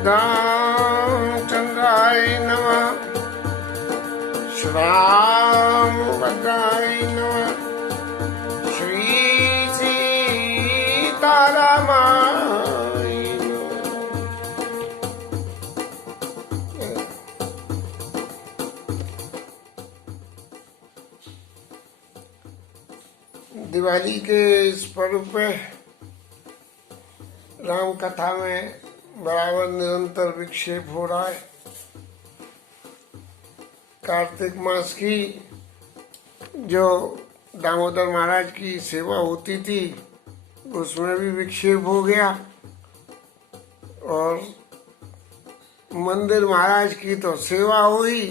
धाम चंद्राय नमः, श्राम भद्राय नमः, श्री सीतारामाय नमः। दिवाली के इस पर्व पे राम कथा में बराबर निरंतर विक्षेप हो रहा है। कार्तिक मास की जो दामोदर महाराज की सेवा होती थी उसमें भी विक्षेप हो गया, और मंदिर महाराज की तो सेवा हुई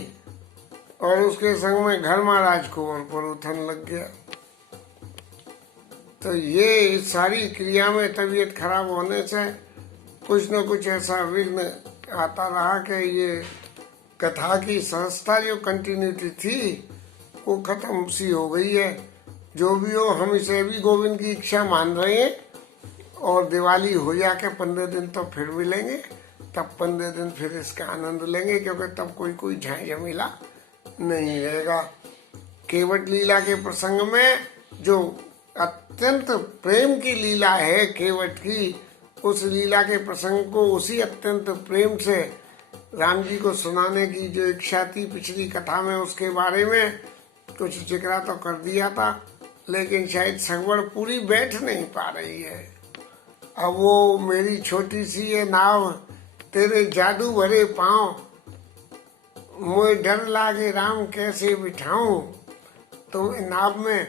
और उसके संग में घर महाराज को और पर उथन लग गया। तो ये सारी क्रिया में तबीयत खराब होने से कुछ न कुछ ऐसा विघ्न आता रहा कि ये कथा की सहजता जो कंटिन्यूटी थी वो खत्म सी हो गई है। जो भी हो, हम इसे भी गोविंद की इच्छा मान रहे हैं, और दिवाली हो जाके 15 दिन तो फिर मिलेंगे, तब 15 दिन फिर इसका आनंद लेंगे, क्योंकि तब कोई झाई झमेला नहीं रहेगा। केवट लीला के प्रसंग में जो अत्यंत प्रेम की लीला है केवट की, उस लीला के प्रसंग को उसी अत्यंत प्रेम से राम जी को सुनाने की जो इच्छा थी पिछली कथा में, उसके बारे में कुछ जिक्र तो कर दिया था, लेकिन शायद सगवड़ पूरी बैठ नहीं पा रही है। अब वो मेरी छोटी सी ये नाव तेरे जादू भरे पाँव, मुझे डर लागे राम कैसे बिठाऊं। तो नाव में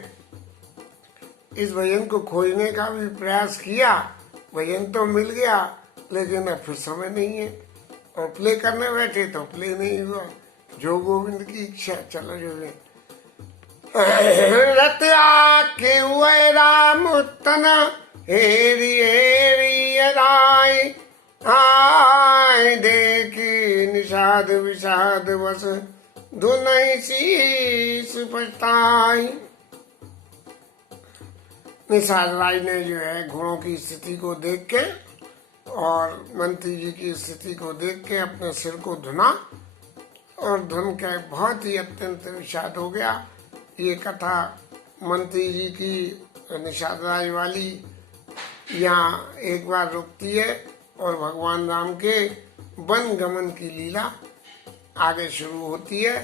इस भजन को खोजने का भी प्रयास किया, भजन तो मिल गया, लेकिन अब फिर समय नहीं है, और प्ले करने बैठे तो प्ले नहीं हुआ। जो गोविंद की इच्छा, चलो जो है। रतिया के हुए राम तन हेरी हेरी राय, आय देखी निषाद विषाद बस धुनई शीस पछताई। निषाद राय ने जो है घोड़ों की स्थिति को देख के और मंत्री जी की स्थिति को देख के अपने सिर को धुना, और धुन के बहुत ही अत्यंत विषाद हो गया। ये कथा मंत्री जी की निषाद राय वाली यहाँ एक बार रुकती है, और भगवान राम के वन गमन की लीला आगे शुरू होती है,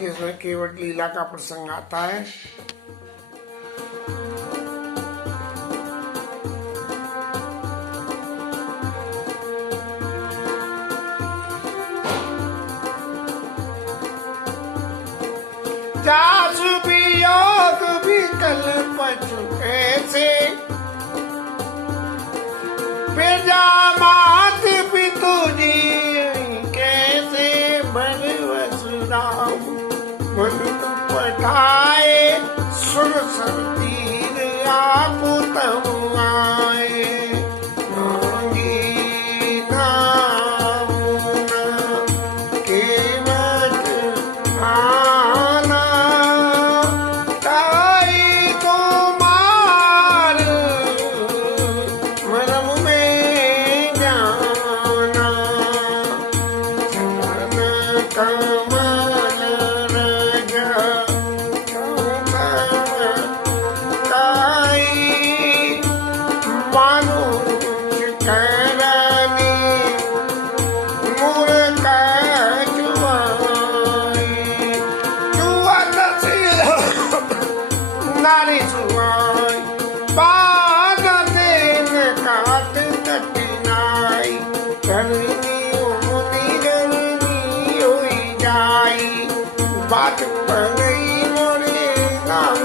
जिसमें केवट लीला का प्रसंग आता है। जासु वियोग विकल्प ऐसे प्रजा मात पितु जी कैसे भरवस राम मन पठाए सुन सर तीर आप तब आए मांगी नाम केवट बात पड़ई मोरे नाम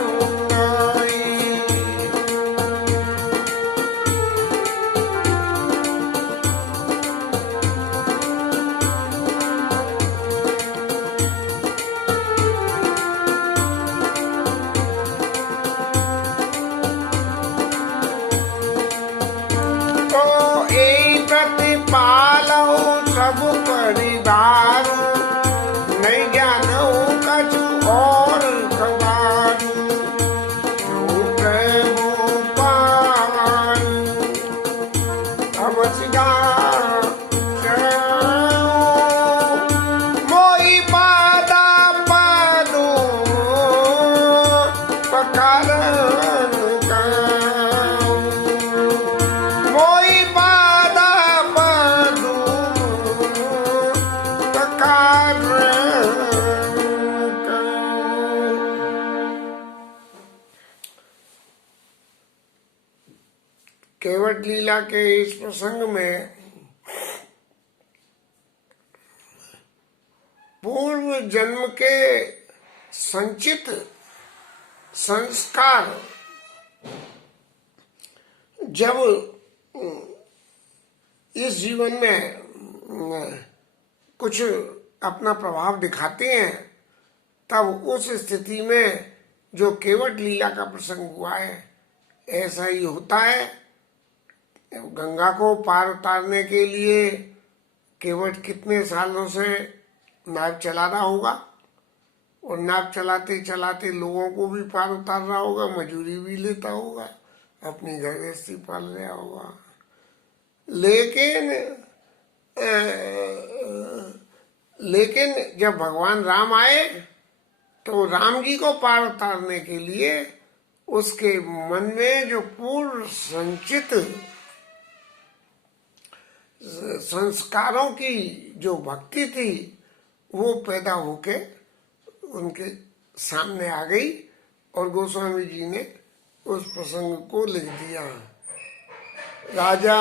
तो एक प्रतिपालो सब परिवार नहीं जानो कछु और खबर जो प्रभु पार अवसगा केवट लीला के इस प्रसंग में पूर्व जन्म के संचित संस्कार जब इस जीवन में कुछ अपना प्रभाव दिखाते हैं, तब उस स्थिति में जो केवट लीला का प्रसंग हुआ है, ऐसा ही होता है। गंगा को पार उतारने के लिए केवट कितने सालों से नाव चला रहा होगा, और नाव चलाते चलाते लोगों को भी पार उतार रहा होगा, मजूरी भी लेता होगा, अपनी घर गृहस्थी पाल रहा होगा। लेकिन जब भगवान राम आए तो राम जी को पार उतारने के लिए उसके मन में जो पूर्व संचित संस्कारों की जो भक्ति थी वो पैदा होके उनके सामने आ गई, और गोस्वामी जी ने उस प्रसंग को लिख दिया। राजा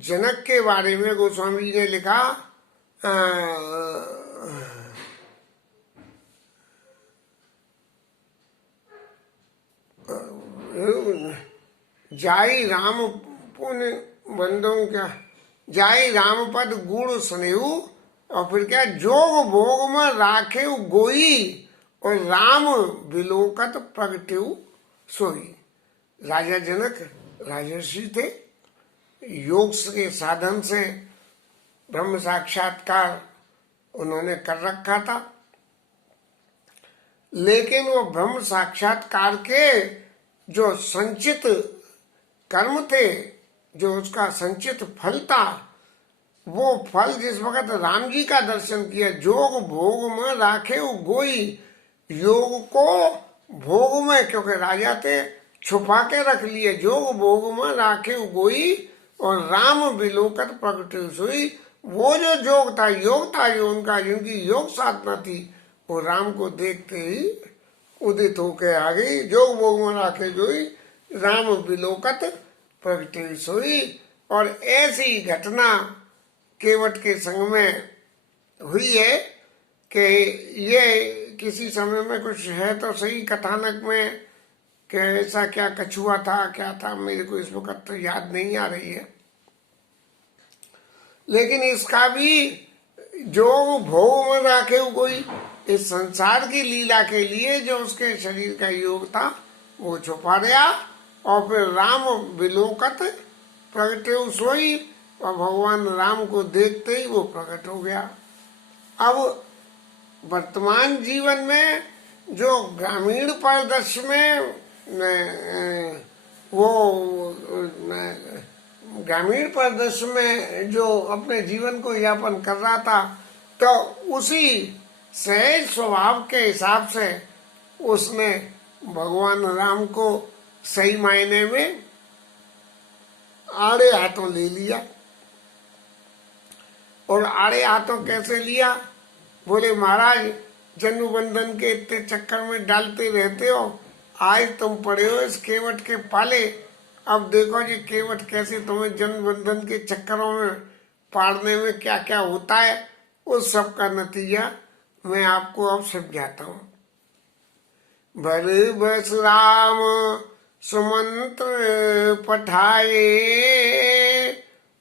जनक के बारे में गोस्वामी जी ने लिखा, जाई राम पुण्य बंदों क्या, जाई राम पद गुण स्नेहु, और फिर क्या, जोग भोग में राखे गोई, और राम विलोकत प्रगटेऊ सोई। राजा जनक राजर्षि थे, योग के साधन से ब्रह्म साक्षात्कार उन्होंने कर रखा था, लेकिन वो ब्रह्म साक्षात्कार के जो संचित कर्म थे, जो उसका संचित फल था, वो फल जिस वक्त राम जी का दर्शन किया, जोग भोग में राखे गोई, योग को भोग में, क्योंकि राजा थे, छुपा के रख लिए, जोग भोग में राखे गोई, और राम विलोकत प्रगट सोई। वो जो योग था जो उनका, जिनकी योग साधना थी, वो राम को देखते ही उदित होके आ गई। जोग भोग में राखे जोई, राम विलोकत प्रगटे सोई। और ऐसी घटना केवट के संग में हुई है कि ये किसी समय में कुछ है तो सही कथानक में कि ऐसा क्या कछुआ था, क्या था, मेरे को इस वक्त तो याद नहीं आ रही है, लेकिन इसका भी जो भोग में राखे कोई इस संसार की लीला के लिए जो उसके शरीर का योग था वो छुपा गया, और फिर राम विलोकत प्रगटे सोई, और भगवान राम को देखते ही वो प्रकट हो गया। अब वर्तमान जीवन में जो ग्रामीण परिदृश्य में ग्रामीण परिदृश्य में जो अपने जीवन को यापन कर रहा था, तो उसी सहज स्वभाव के हिसाब से उसने भगवान राम को सही मायने में आड़े हाथों ले लिया। और आड़े हाथों कैसे लिया? बोले महाराज, जन्म बंधन के इतने चक्कर में डालते रहते हो, आज तुम पड़े हो इस केवट के पाले, अब देखो जी केवट कैसे तुम्हें जन्म बंधन के चक्करों में पाड़ने में क्या क्या होता है, उस सब का नतीजा मैं आपको अब समझाता हूँ। भर बस राम सुमंत्र पठाए,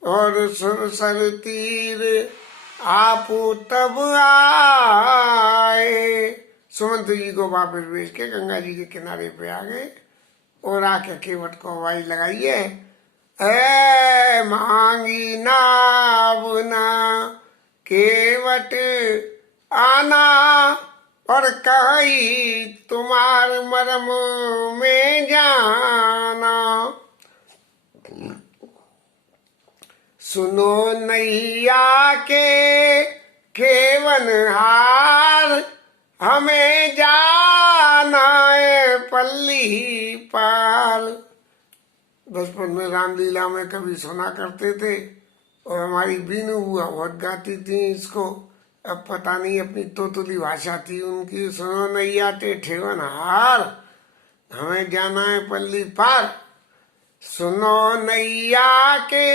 और सुरसर तीर आपू तब आए। सुमंत जी को वापस भेज के गंगा जी के किनारे पे आ गए, और आके केवट को आवाज लगाइए, ए मांगी नाव ना केवट आना, और कही तुम्हार मरम में जाना। सुनो नैया के केवन हार, हमें जाना है पल्ली पार। बचपन में रामलीला में कभी सुना करते थे, और हमारी बीनू बुआ बहुत गाती थी इसको, अब पता नहीं अपनी तोतुली भाषा थी उनकी। सुनो नैया ठेवन हार, हमें जाना है पल्ली पार। सुनो नैया के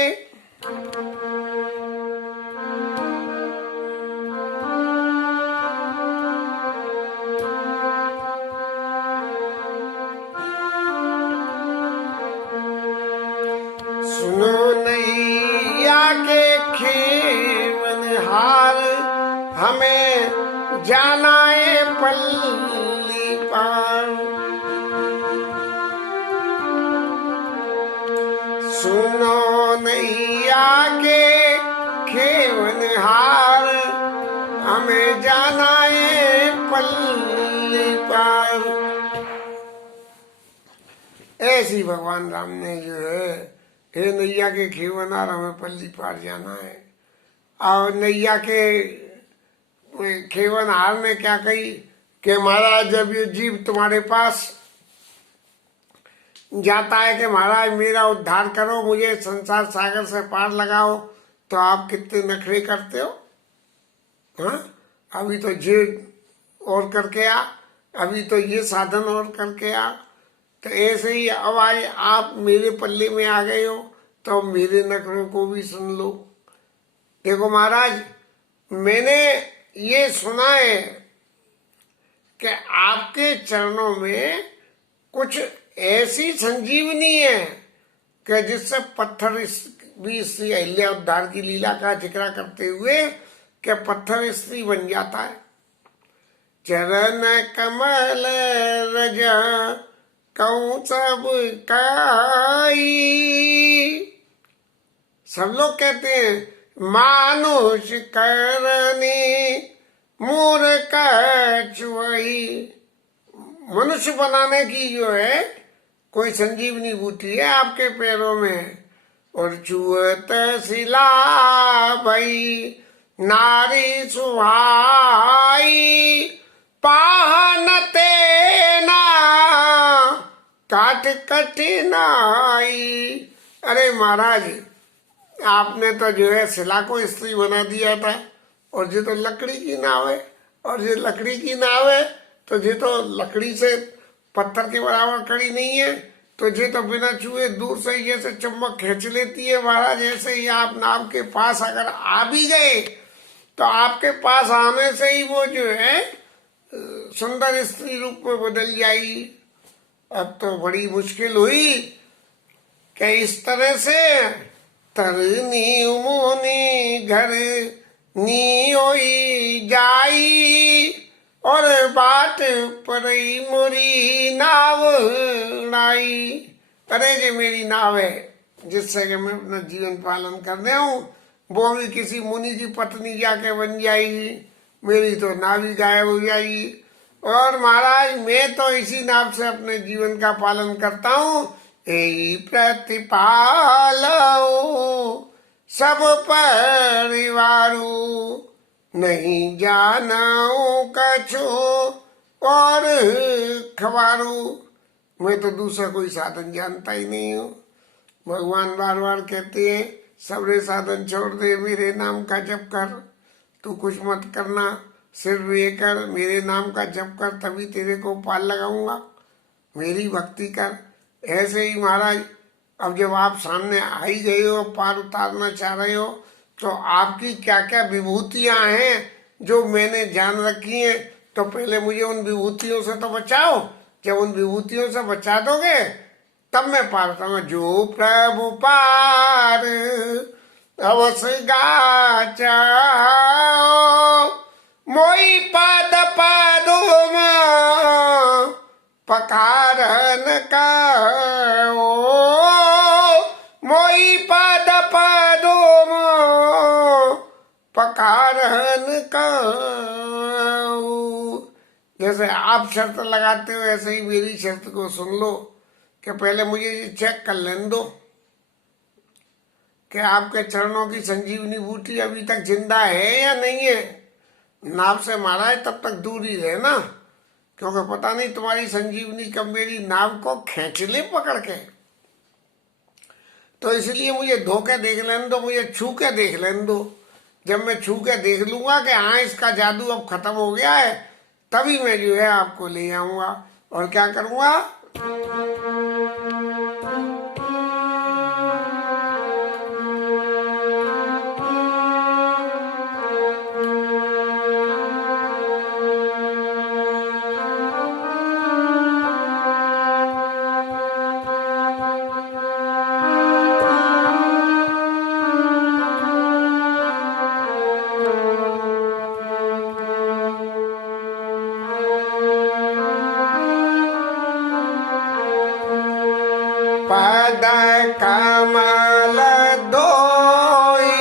सुनो नैया के खेवन हार, हमें जाना है पल्ली पार। सुनो नैया के खेवन हार, हमें जाना है पल्ली पार। ऐसी भगवान राम ने जो है, हे नैया के खेवनार हमें पल्ली पार जाना है। और नैया के खेवनहार ने क्या कही कि महाराज जब ये जीव तुम्हारे पास जाता है कि महाराज मेरा उद्धार करो, मुझे संसार सागर से पार लगाओ, तो आप कितने नखरे करते हो। हाँ, अभी तो ये और करके आ, अभी तो ये साधन और करके आ। तो ऐसे ही अब आए आप मेरे पल्ले में आ गए हो, तो मेरे नखरों को भी सुन लो। देखो महाराज, मैंने ये सुना है कि आपके चरणों में कुछ ऐसी संजीवनी है कि जिससे पत्थर भी श्री अहिल्या उद्धार की लीला का जिक्र करते हुए कि पत्थर स्त्री बन जाता है। चरण कमल रज कहूं सब काई। सब लोग कहते हैं मानुष करनी मूर्ख चुवई। मनुष्य बनाने की जो है कोई संजीवनी बूटी है आपके पैरों में। और चुअत शिला भई नारी सुहाई, पाहन तेना काट कठिनाई। अरे महाराज, आपने तो जो है शिला को स्त्री बना दिया था, और ये तो लकड़ी की नाव है। और ये लकड़ी की नाव है तो ये तो लकड़ी से पत्थर के बराबर कड़ी नहीं है, तो ये तो बिना छुए दूर से ही ऐसे चुम्बक खींच लेती है। महाराज ऐसे ही आप नाव के पास अगर आ भी गए तो आपके पास आने से ही वो जो है सुंदर स्त्री रूप में बदल जाएगी। अब तो बड़ी मुश्किल हुई कि इस तरह से तरनी उमोनी घर नी होई जाई, और बाट परई मोरी नाव नाई। अरे जो मेरी नाव है जिससे कि मैं अपना जीवन पालन करने हूँ, वो भी किसी मुनि की पत्नी जाके बन जाएगी, मेरी तो नाव ही गायब हो जाएगी। और महाराज मैं तो इसी नाव से अपने जीवन का पालन करता हूँ। यही प्रतिपालो सब परिवारू, नहीं जानो कछु और खबारू। मैं तो दूसरा कोई साधन जानता ही नहीं हूँ। भगवान बार बार कहते हैं सबरे साधन छोड़ दे, मेरे नाम का जप कर, तू कुछ मत करना, सिर्फ ये कर, मेरे नाम का जप कर, तभी तेरे को पार लगाऊंगा, मेरी भक्ति कर। ऐसे ही महाराज अब जब आप सामने आ ही गए हो, पार उतारना चाह रहे हो, तो आपकी क्या क्या विभूतियां हैं जो मैंने जान रखी हैं, तो पहले मुझे उन विभूतियों से तो बचाओ। जब उन विभूतियों से बचा दोगे तब मैं पार करूंगा। जो प्रभु पार अवश्य गाचा, मोई पद पदुम पकारन का, मोई पद पदुम पकारन का। जैसे आप शर्त लगाते हो ऐसे ही मेरी शर्त को सुन लो कि पहले मुझे ये चेक कर लेने दो कि आपके चरणों की संजीवनी बूटी अभी तक जिंदा है या नहीं है। नाव से मारा है तब तक दूर ही रहे ना, क्योंकि पता नहीं तुम्हारी संजीवनी कब मेरी नाव को खींच ले पकड़ के। तो इसलिए मुझे धो के देख लेने दो, मुझे छू के देख लेने दो। जब मैं छू के देख लूंगा कि हाँ इसका जादू अब खत्म हो गया है, तभी मैं जो है आपको ले आऊंगा और क्या करूंगा। पद कमल दोई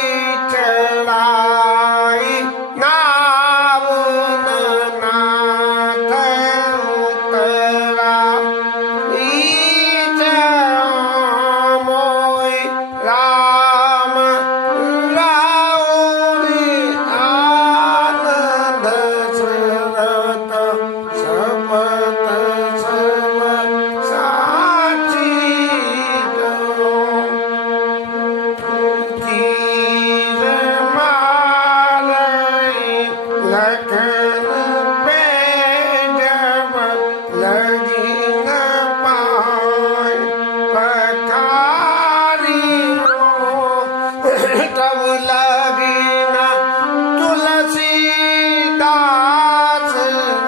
चढ़ाई, नावन नाथ उतरा, ईच मोय राम राउरी आनंद सुरत, सपत सब साची लखन पे जब लगी न पाए पखारी, तब लगी न तुलसीदास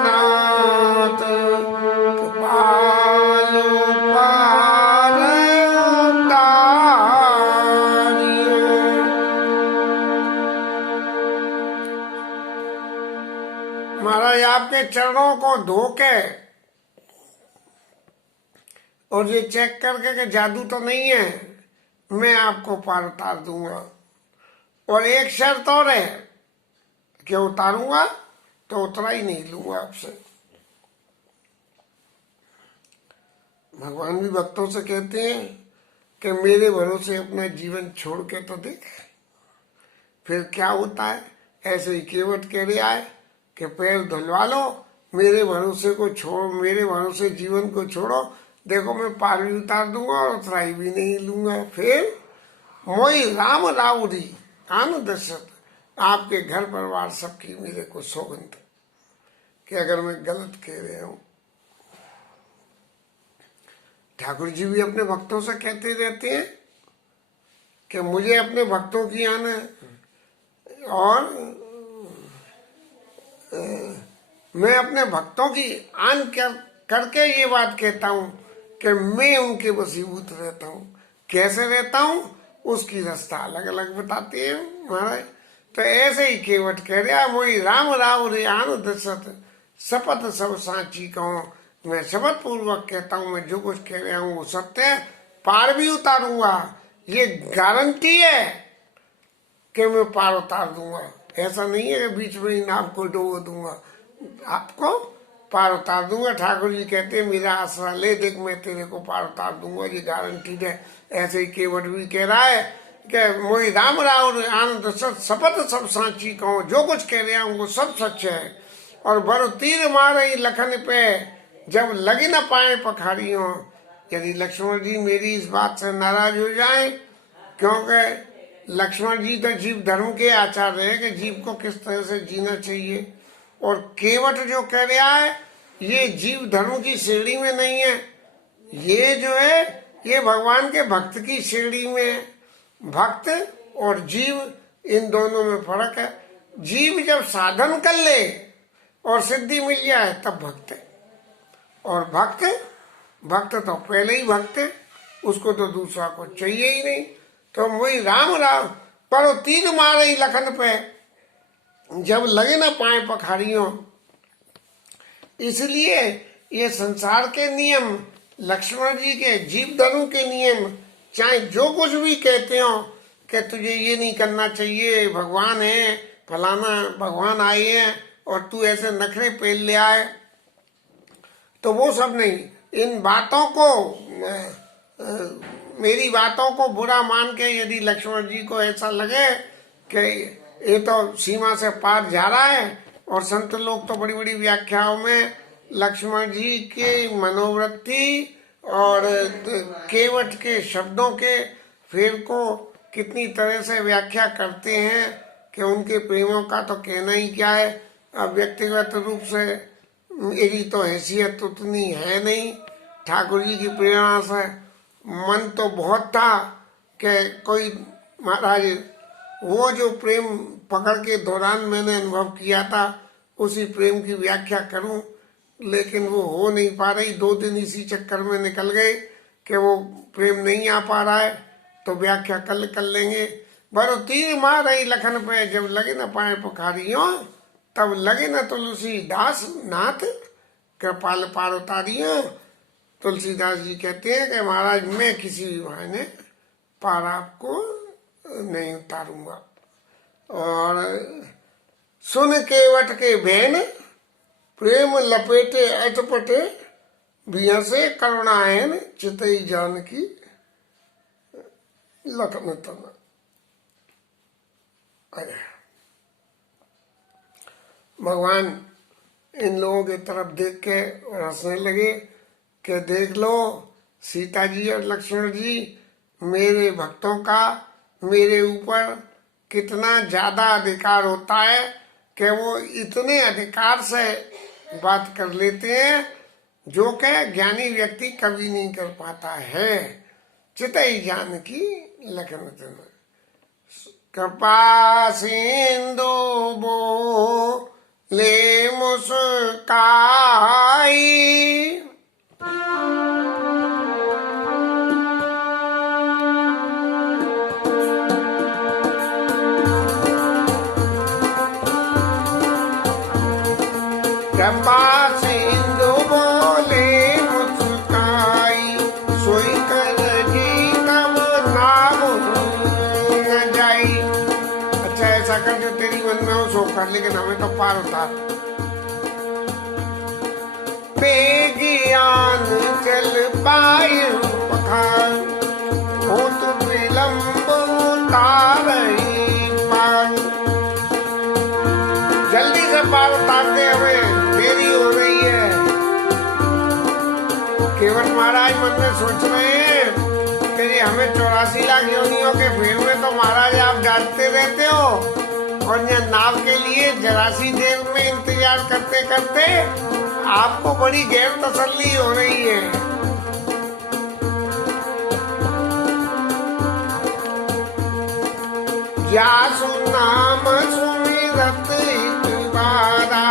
नाथ, पालू पार उतारी। महाराज आपके चरणों को धो के और ये चेक करके कि जादू तो नहीं है, मैं आपको पार उतार दूंगा। और एक शर्त और है कि उतारूंगा तो उतरा ही नहीं लूंगा आपसे। भगवान भी भक्तों से कहते हैं कि मेरे भरोसे अपना जीवन छोड़ के तो देख, फिर क्या होता है। ऐसे ही केवट कह रहा है कि पैर धुलवा लो, मेरे भरोसे को छोड़, मेरे भरोसे जीवन को छोड़ो, देखो मैं पार भी उतार दूंगा और उतराई भी नहीं लूंगा। फिर मोई राम राउरी आनंद दशरथ, आपके घर परिवार सबकी मेरे को सौगंध कि अगर मैं गलत कह रहा हूं। ठाकुर जी भी अपने भक्तों से कहते रहते हैं कि मुझे अपने भक्तों की आन है, और मैं अपने भक्तों की आन करके ये बात कहता हूं कि मैं उनके वशीभूत रहता हूं। कैसे रहता हूं उसकी रास्ता अलग अलग बताते हैं महाराज। तो ऐसे ही केवट कह रहा, मोई राम राव रे आन दशरथ, शपथ सब साची कहूं, मैं शपथ पूर्वक कहता हूं मैं जो कुछ कह रहा हूं वो सत्य है, पार भी उतारूंगा, ये गारंटी है कि मैं पार उतार दूंगा। ऐसा नहीं है कि बीच में ही नाव को डुबो दूंगा, आपको पार उतार दूंगा। ठाकुर जी कहते हैं मेरा आसरा ले, देख मैं तेरे को पार उतार दूंगा, ये गारंटी है। ऐसे ही केवट भी कह रहा है कि मोई राम राव आनंद शपथ सब साची कहूं, जो कुछ कह रहा हूं वो सब सच है। और बड़ो तीर मारे लखन पे, जब लगी न पाए पखारियों। यदि लक्ष्मण जी मेरी इस बात से नाराज हो जाए, क्योंकि लक्ष्मण जी तो जीव धर्म के आचार्य है कि जीव को किस तरह से जीना चाहिए, और केवट जो कह रहा है ये जीव धर्म की श्रेणी में नहीं है, ये जो है ये भगवान के भक्त की श्रेणी में है। भक्त और जीव इन दोनों में फर्क है। जीव जब साधन कर ले और सिद्धि मिल जाए तब भक्त है, और भक्त तो पहले ही भक्त है, उसको तो दूसरा को चाहिए ही नहीं। तो वही राम राम पर तीर मारे लखन पे, जब लगे ना पाए पखारियों। इसलिए ये संसार के नियम, लक्ष्मण जी के जीव धर्म के नियम, चाहे जो कुछ भी कहते हो कि तुझे ये नहीं करना चाहिए, भगवान है फलाना, भगवान आए हैं और तू ऐसे नखरे पेल ले आए, तो वो सब नहीं। इन बातों को मेरी बातों को बुरा मान के यदि लक्ष्मण जी को ऐसा लगे कि ये तो सीमा से पार जा रहा है, और संत लोग तो बड़ी बड़ी व्याख्याओं में लक्ष्मण जी की मनोवृत्ति और केवट के शब्दों के फेर को कितनी तरह से व्याख्या करते हैं कि उनके प्रेमों का तो कहना ही क्या है। अब व्यक्तिगत रूप से मेरी तो हैसियत उतनी है नहीं, ठाकुर जी की प्रेरणा से मन तो बहुत था कि कोई महाराज वो जो प्रेम पकड़ के दौरान मैंने अनुभव किया था उसी प्रेम की व्याख्या करूं, लेकिन वो हो नहीं पा रही। 2 दिन इसी चक्कर में निकल गए कि वो प्रेम नहीं आ पा रहा है, तो व्याख्या कल कर लेंगे। बरो तीर मार रही लखन पे, जब लगे न पाए पुखारियों, तब लगे न तुलसी दास नाथ कृपाल पार उतारियों। तुलसीदास जी कहते हैं कि महाराज मैं किसी भी बहाने पार आपको नहीं उतारूंगा। और सुन केवट के बहन, प्रेम लपेटे अटपटे, बिया से करुणायन चितई जान की लखन तन। भगवान इन लोगों की तरफ देख के हंसने लगे कि देख लो सीता जी और लक्ष्मण जी, मेरे भक्तों का मेरे ऊपर कितना ज्यादा अधिकार होता है कि वो इतने अधिकार से बात कर लेते हैं जो कि ज्ञानी व्यक्ति कभी नहीं कर पाता है। चितई जान की लखन तन। कृपा सिंधु बोले मुस्काई, कृपा सिंधु बोले मुस्काई, सोई कर जी तब नाम न जाई। अच्छा ऐसा कर जो तेरी मन में हो सो कर, लेकिन हमें तो पार उतार। बेगियान चल पाए पखार, होत विलंब उतारई पार। जल्दी से पार उतार दे, हमें देरी हो रही है। केवट महाराज मन में सोच रहे हैं कि ये हमें 84 लाख योनियों के भीड़ में तो महाराज आप जाते रहते हो, और ये नाव के लिए जरा सी देर में इंतजार करते करते आपको बड़ी गैर तसल्ली हो रही है। जासु नाम सुमिरत बारा,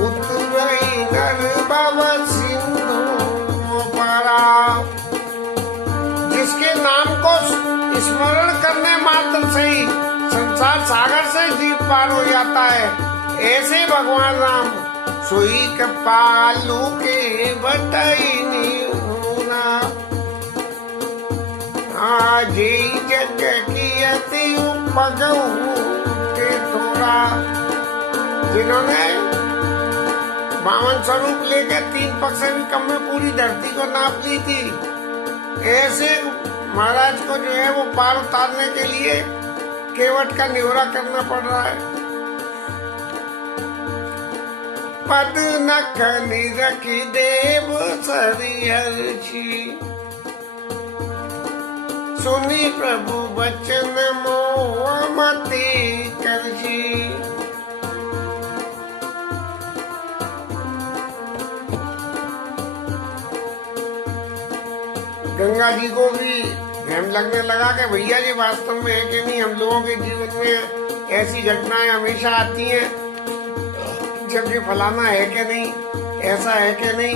उतरई नर भव सिंधु पारा। जिसके नाम को स्मरण करने मात्र से ही संसार सागर से जीव पार हो जाता है, ऐसे भगवान राम सोई कृपालु के बटई नीना। आज जग की अति उपगऊ के थोड़ा, जिन्होंने 52 स्वरूप लेकर 3 पक्ष से भी कम में पूरी धरती को नाप ली थी, ऐसे महाराज को जो है वो पार उतारने के लिए केवट का निहोरा करना पड़ रहा है। पद नख निरखी देव सरिहर्षि, सुनी प्रभु वचन मोह मति करसी। गंगा जी को भी भ्रम लगने लगा कि भैया जी वास्तव में है कि नहीं। हम लोगों के जीवन में ऐसी घटनाएं हमेशा आती हैं जब ये फलाना है कि नहीं, ऐसा है कि नहीं,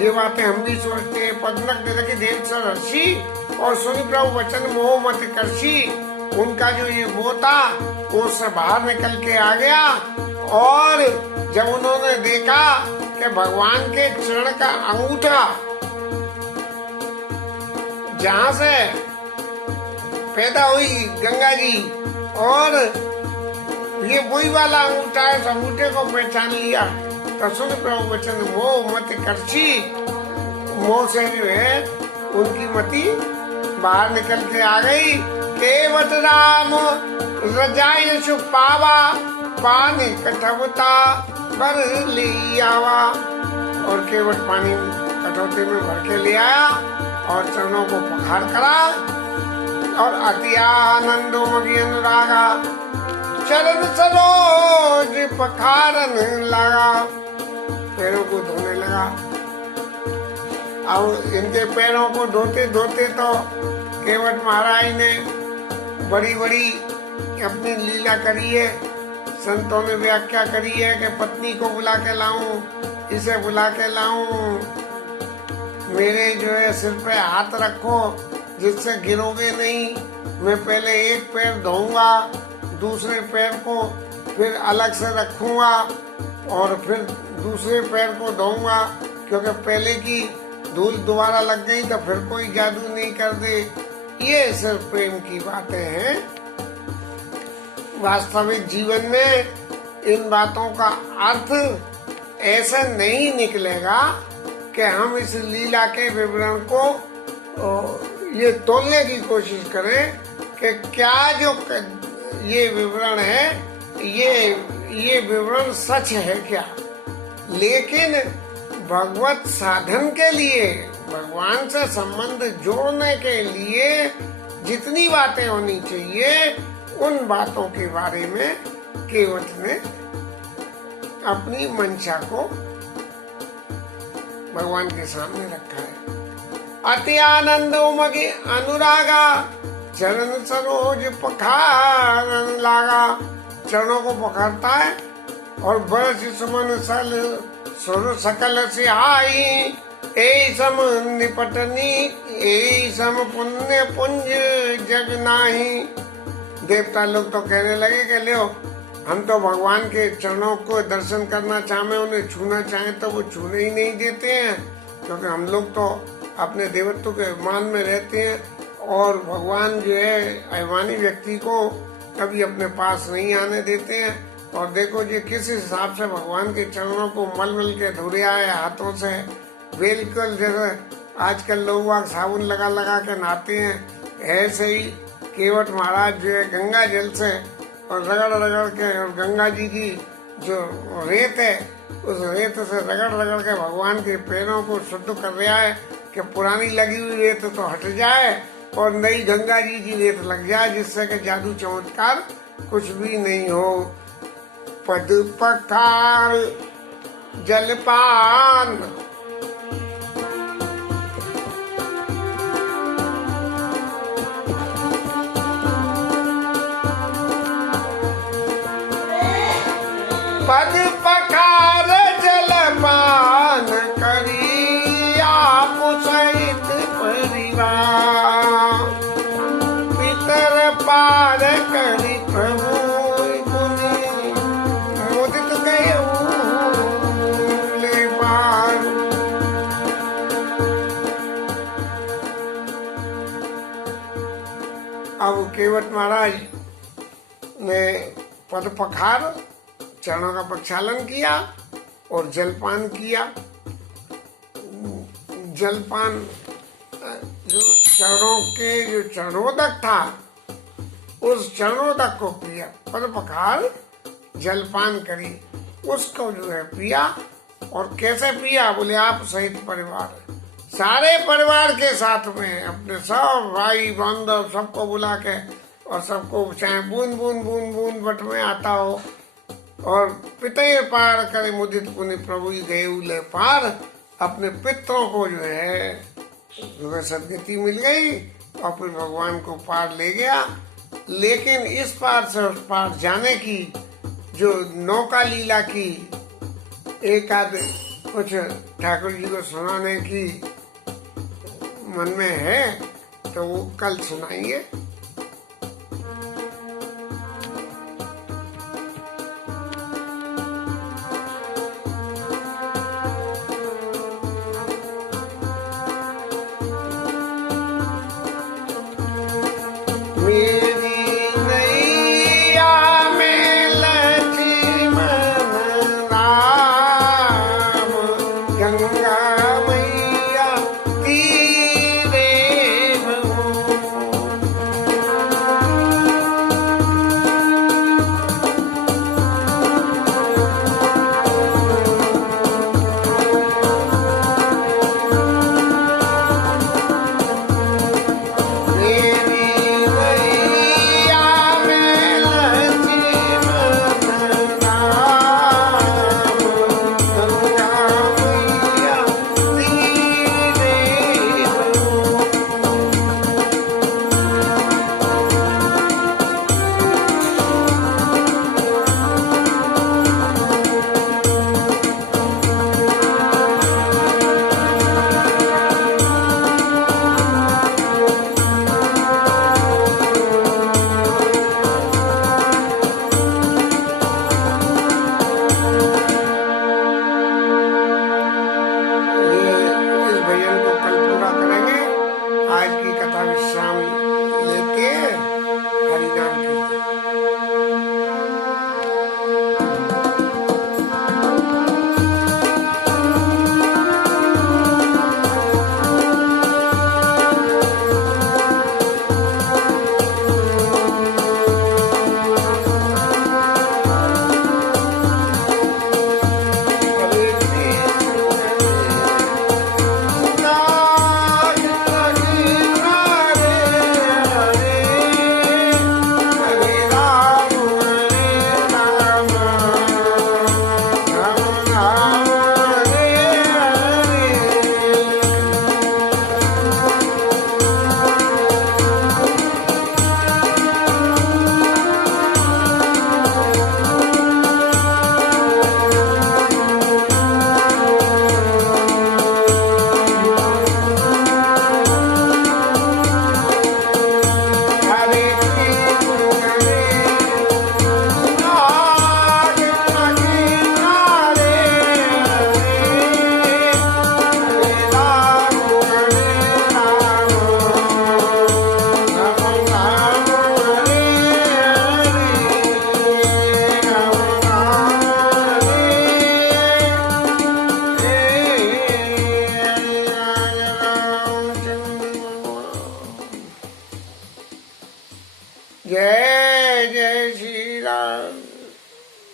ये बातें हम भी सोचते हैं। पद्मक निरखी देव सरिहर्षि और सुनि प्रभु वचन मोह मत करसी, उनका जो ये वो था वो उससे बाहर निकल के आ गया। और जब उन्होंने देखा कि भगवान के चरण का अंगूठा जहाँ से पैदा हुई गंगा जी, और ये वही वाला अंगूठा है, उस अंगूठे को पहचान लिया। तो सुन प्रभु वचन मोह मत करसी, मोह से जो है उनकी मति बाहर निकल के आ गई। केवट राम रजाई सु पावा, पानी कटवता पर ले आवा। और केवट पानी कटौती में भर के ले आया और चरणों को पखार करा और अति आनंदो मगी अनुरागा चरण सरोज पखारन लगा, पैरों को धोने लगा। अब इनके पैरों को धोते धोते तो केवट महाराज ने बड़ी बड़ी अपनी लीला करी है। संतों ने व्याख्या करी है कि पत्नी को बुला के लाऊं, इसे बुला के लाऊं, मेरे जो है सिर पे हाथ रखो जिससे गिरोगे नहीं। मैं पहले एक पैर धोऊंगा, दूसरे पैर को फिर अलग से रखूंगा और फिर दूसरे पैर को धोऊंगा, क्योंकि पहले की धूल दोबारा लग गई तो फिर कोई जादू नहीं कर दे। ये सिर्फ प्रेम की बातें हैं। वास्तविक जीवन में इन बातों का अर्थ ऐसा नहीं निकलेगा कि हम इस लीला के विवरण को ये तोलने की कोशिश करें कि क्या जो ये विवरण है ये विवरण सच है क्या। लेकिन भगवत साधन के लिए, भगवान से संबंध जोड़ने के लिए जितनी बातें होनी चाहिए उन बातों के बारे में केवट ने अपनी मंशा को भगवान के सामने रखा है। अति आनंद उमगे अनुरागा चरण सरोज पखारन लागा, चरणों को पखारता है और बरस सुमन सल सुर सकल सिहाई, ए सम निपटनी ए सम पुण्य पुंज जग नाही। देवता लोग तो कहने लगे कि लो हम तो भगवान के चरणों को दर्शन करना चाहें, उन्हें छूना चाहें तो वो छूने ही नहीं देते हैं, क्योंकि हम लोग तो अपने देवत्व के मान में रहते हैं और भगवान जो है अभिमानी व्यक्ति को कभी अपने पास नहीं आने देते हैं। और देखो जी किस हिसाब से भगवान के चरणों को मल मल के धुले आए हाथों से। बिल्कुल जैसे आजकल लोग साबुन लगा लगा के नहाते हैं, ऐसे ही केवट महाराज जो है गंगा जल से और रगड़ रगड़ के, और गंगा जी की जो रेत है उस रेत से रगड़ रगड़ के भगवान के पैरों को शुद्ध कर रहा है कि पुरानी लगी हुई रेत तो हट जाए और नई गंगा जी की रेत लग जाए, जिससे कि जादू चमत्कार कुछ भी नहीं हो। पद पखार जलपान पद पखार जलपान करी आप सहित परिवार, पितर पार करी प्रभु मुनि मुदित गयो ले पार। अब केवट महाराज ने पद पखार चरणों का प्रक्षालन किया और जलपान किया। जलपान जो चरणों के जो चरणोदक था उस चरणोदक को पिया, पद पखार जलपान करी, उसको जो है पिया। और कैसे पिया? बोले आप सहित परिवार, सारे परिवार के साथ में अपने सब भाई बांधव सबको बुला के, और सबको चाहे बूंद बूंद बूंद बूंद बट में आता हो, और पितय पार करे मुदित पुनि प्रभु गए ले पार। अपने पितरों को जो है सदगति मिल गई और फिर भगवान को पार ले गया। लेकिन इस पार से उस पार जाने की जो नौका लीला की एक आध कुछ ठाकुर जी को सुनाने की मन में है तो वो कल सुनाएंगे।